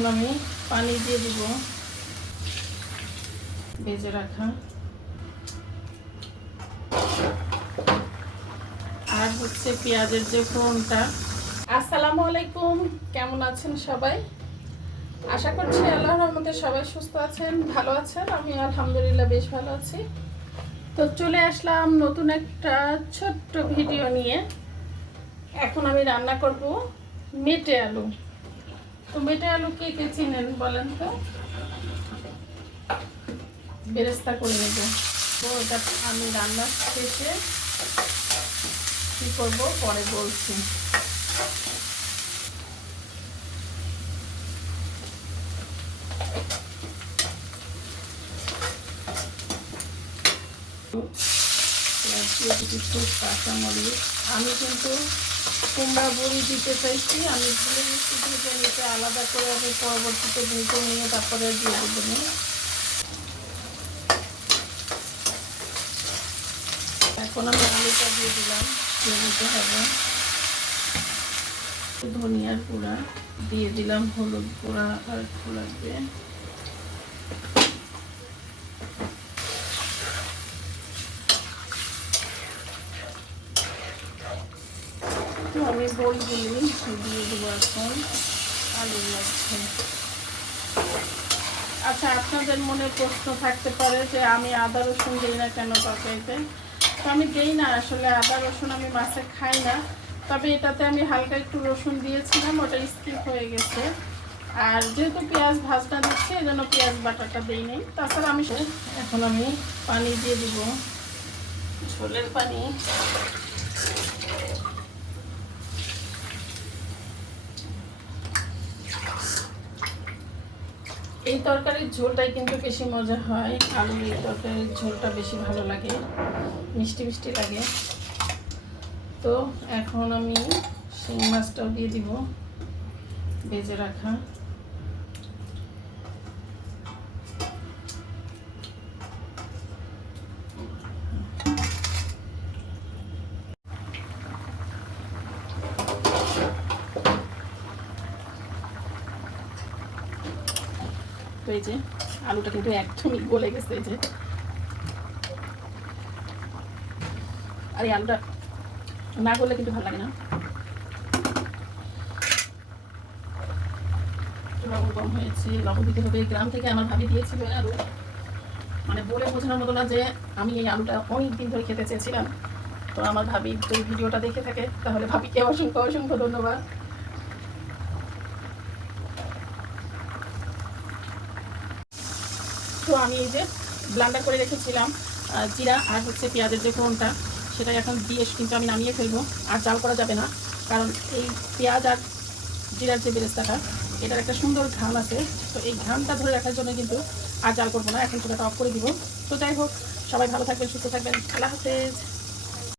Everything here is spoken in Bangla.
এখন আমি পানি দিয়ে দিব। ভেজে রাখা। আর হচ্ছে পেঁয়াজের যে ফোড়নটা। আসসালামু আলাইকুম, কেমন আছেন সবাই? আশা করছি আল্লাহর রহমতে সবাই সুস্থ আছেন, ভালো আছেন। আমি আলহামদুলিল্লাহ বেশ ভালো আছি। তো চলে আসলাম নতুন একটা ছোট্ট ভিডিও নিয়ে। এখন আমি রান্না করব মেটে আলু। তো আলু কে কে চিনেন বলেন তো? বেরেস্তা করে নেব। তো এটা আমি রান্না শেষে কী করব? পরে বলছি। কাঁচামরিচ। আমি কিন্তু কুমড়া বড়ি দিতে চাইছি, আমি ভুলে গেছি ভেজে নিতে আলাদা করে আমি পরবর্তীতে ভেজে নিয়ে তারপরে দিয়ে দেবো এখন আমি আলুটা দিয়ে দিলাম, দিয়ে দিতে হবে। ধনিয়ার গুঁড়া, দিয়ে দিলাম হলুদ গুঁড়া আর একটু লাগবে। আমি বইগুলি দিয়ে দেবো এখন আলু লাগছে আচ্ছা আপনাদের মনে প্রশ্ন থাকতে পারে যে আমি আদা, রসুন দিই না কেন তরকারিতে তো আমি দিই না, আসলে আদা, রসুন আমি মাছে খাই না। তবে এটাতে আমি হালকা একটু রসুন দিয়েছিলাম, ওটা স্কিপ হয়ে গেছে। আর যেহেতু পেঁয়াজ ভাজটা দিচ্ছি এই জন্য পেঁয়াজ বাটাটা দিই নেই। তাছাড়া আমি এখন আমি পানি দিয়ে দিব। ঝোলের পানি। এই তরকারির ঝোলটাই কিন্তু বেশি মজা হয়। আলুর এই তরকারির ঝোলটা বেশি ভালো লাগে। মিষ্টি মিষ্টি লাগে। তো এখন আমি শিং মাছটাও দিয়ে দিব। ভেজে রাখা। এই আলুটা কিন্তু একদমই গলে গেছে যে। আর এই আলুটা না করলে কিন্তু ভালো লাগে না। হয়েছে গ্রাম থেকে আমার ভাবি আলু। মানে বলে বোঝানোর মতো না যে, আমি এই আলুটা অনেক দিন ধরে খেতে চেয়েছিলাম। তো আমার ভাবি ভিডিওটা দেখে থাকে, তাহলে অসংখ্য অসংখ্য ধন্যবাদ। তো আমি এই যে ব্লান্ডার করে রেখেছিলাম জিরা আর হচ্ছে পেঁয়াজের যে ফোড়নটা সেটা এখন দিয়ে কিন্তু আমি নামিয়ে ফেলব। আর চাল করা যাবে না, কারণ এই পেঁয়াজ আর জিরার যে বেরেস্তাটা, এটার একটা সুন্দর ঘাম আছে। তো এই ঘামটা ধরে রাখার জন্য কিন্তু আর জাল করব না, এখন সেটা অফ করে দিব। তো যাই হোক, সবাই ভালো থাকবেন, সুস্থ থাকবেন। আল্লাহ হাফেজ।